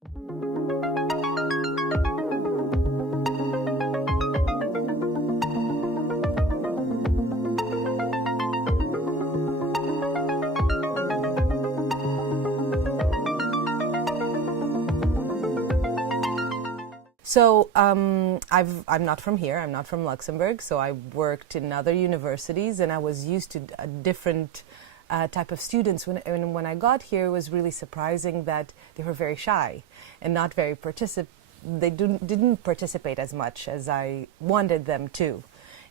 So I'm not from here, I'm not from Luxembourg, so I worked in other universities and I was used to a different type of students. When I got here, it was really surprising that they were very shy and not very they didn't participate as much as I wanted them to.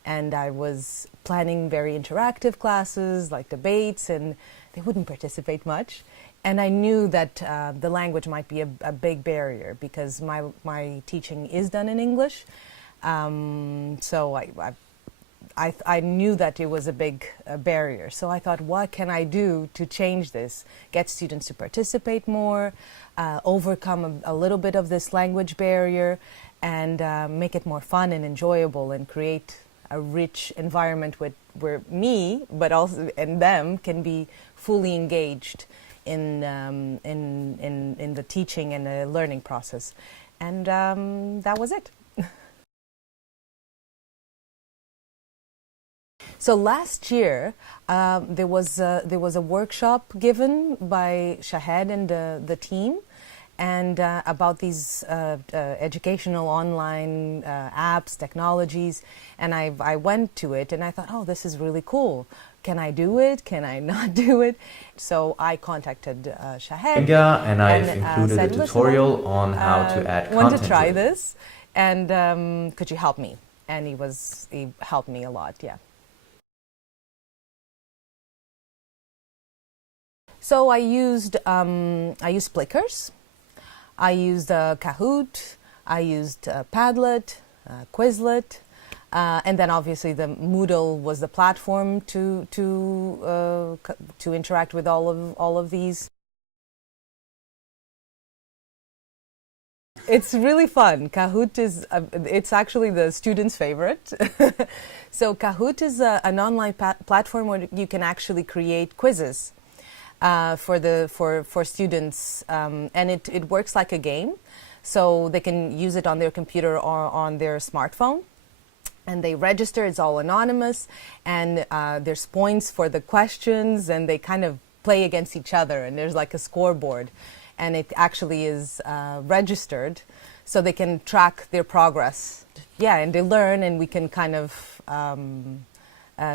And I was planning very interactive classes, like debates, and they wouldn't participate much. And I knew that the language might be a big barrier because my teaching is done in English. So I knew that it was a big barrier. So I thought, what can I do to change this? Get students to participate more, overcome a little bit of this language barrier, and make it more fun and enjoyable and create a rich environment where me, but also and them, can be fully engaged in the teaching and the learning process. And that was it. So last year, there was a workshop given by Shahed and the team, and about these educational online apps, technologies, and I went to it and I thought, oh, this is really cool. Can I do it? Can I not do it? So I contacted Shahed, and I've included said, a tutorial on how to add content. Want to try this? And could you help me? And he helped me a lot, yeah. So I used Plickers. I used Kahoot, I used Padlet, Quizlet, and then obviously the Moodle was the platform to interact with all of these. It's really fun. Kahoot is it's actually the students' favorite. So Kahoot is an online platform where you can actually create quizzes. For students, and it works like a game, so they can use it on their computer or on their smartphone, and they register. It's all anonymous, and there's points for the questions, and they kind of play against each other, and there's like a scoreboard, and it actually is registered, so they can track their progress. Yeah, and they learn, and we can kind of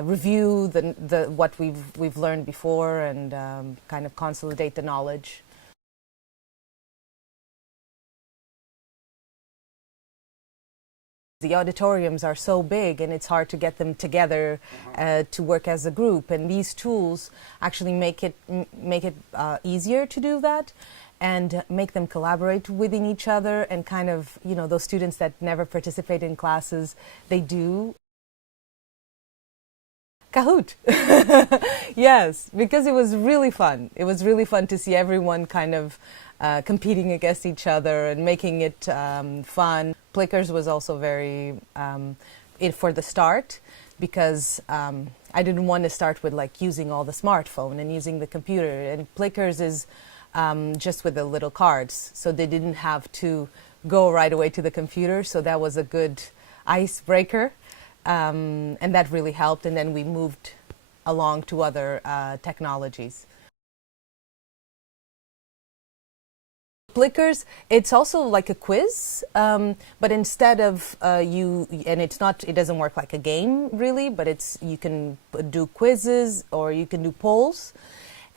review what we've learned before and kind of consolidate the knowledge. The auditoriums are so big and it's hard to get them together to work as a group, and these tools actually make it easier to do that and make them collaborate within each other, and kind of, you know, those students that never participate in classes, they do. Kahoot! Yes, because it was really fun. It was really fun to see everyone kind of competing against each other and making it fun. Plickers was also very for the start, because I didn't want to start with like using all the smartphone and using the computer, and Plickers is just with the little cards, so they didn't have to go right away to the computer, so that was a good icebreaker. And that really helped, and then we moved along to other technologies. Plickers, it's also like a quiz, but instead of it doesn't work like a game really, but you can do quizzes or you can do polls,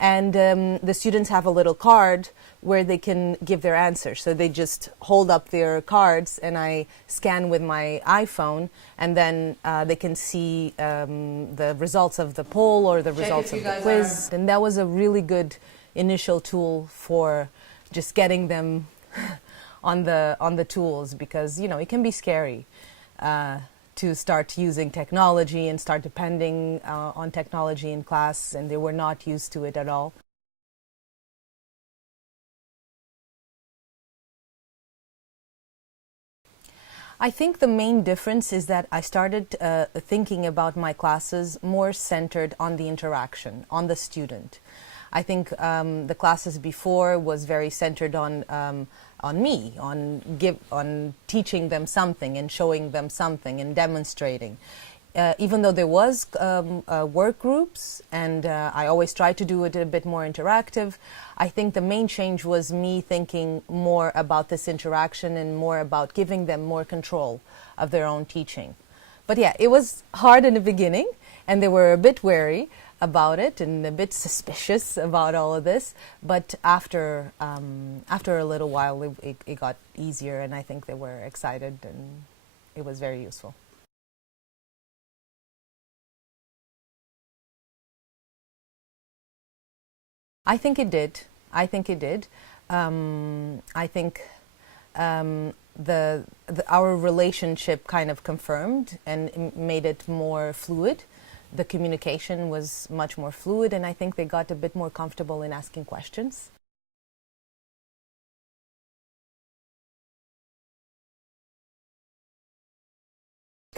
and the students have a little card where they can give their answers. So they just hold up their cards and I scan with my iPhone, and then they can see the results of the poll or the results of the quiz. And that was a really good initial tool for just getting them on the tools, because, you know, it can be scary to start using technology and start depending on technology in class, and they were not used to it at all. I think the main difference is that I started thinking about my classes more centered on the interaction, on the student. I think the classes before was very centered on on me, on teaching them something and showing them something and demonstrating. Even though there was work groups, and I always tried to do it a bit more interactive, I think the main change was me thinking more about this interaction and more about giving them more control of their own teaching. But yeah, it was hard in the beginning, and they were a bit wary about it and a bit suspicious about all of this. But after a little while, it got easier, and I think they were excited, and it was very useful. I think it did. I think it did. I think our relationship kind of confirmed and made it more fluid. The communication was much more fluid, and I think they got a bit more comfortable in asking questions.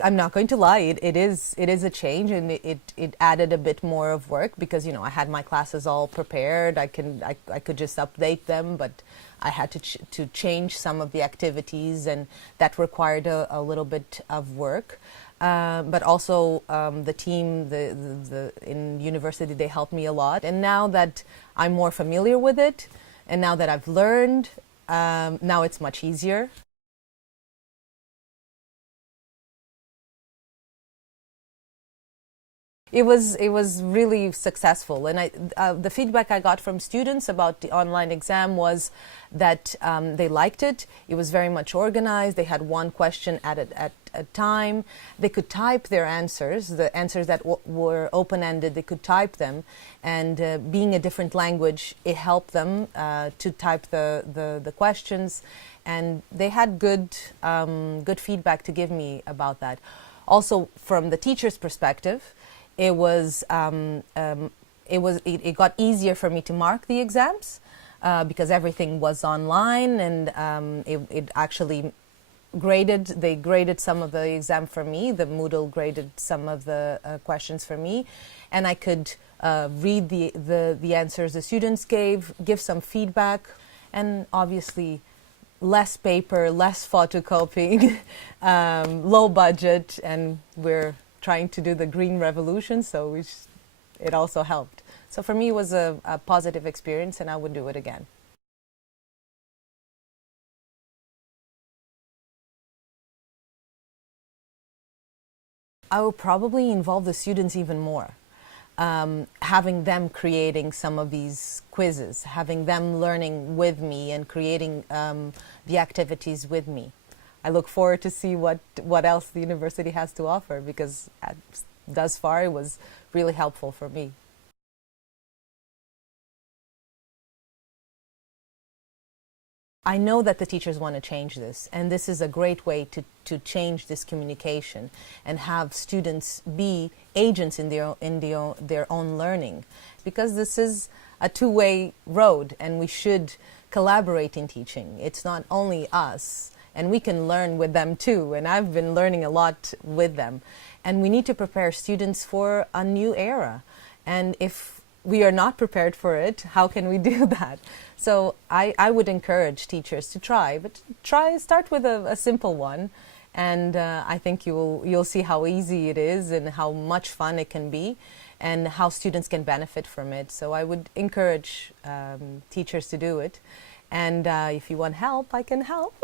I'm not going to lie, it is a change, and it added a bit more of work because, you know, I had my classes all prepared. I could just update them, but I had to change some of the activities, and that required a little bit of work. But also the team in university, they helped me a lot. And now that I'm more familiar with it, and now that I've learned, now it's much easier. It was really successful, and the feedback I got from students about the online exam was that they liked it. It was very much organized. They had one question at a time. They could type their answers, the answers that were open-ended. They could type them, and being a different language, it helped them to type the questions, and they had good feedback to give me about that. Also, from the teacher's perspective, it got easier for me to mark the exams because everything was online, and it actually they graded some of the exam for me. The Moodle graded some of the questions for me, and I could read the answers the students give some feedback, and obviously less paper, less photocopying, low budget, and we're trying to do the green revolution, so it also helped. So for me, it was a positive experience, and I would do it again. I would probably involve the students even more. Having them creating some of these quizzes, having them learning with me and creating the activities with me. I look forward to see what else the university has to offer, because thus far it was really helpful for me. I know that the teachers want to change this, and this is a great way to change this communication and have students be agents in their own learning, because this is a two-way road, and we should collaborate in teaching. It's not only us, and we can learn with them too, and I've been learning a lot with them. And we need to prepare students for a new era. And if we are not prepared for it, how can we do that? So I would encourage teachers to try, but start with a simple one, and I think you'll see how easy it is and how much fun it can be, and how students can benefit from it. So I would encourage teachers to do it. And if you want help, I can help.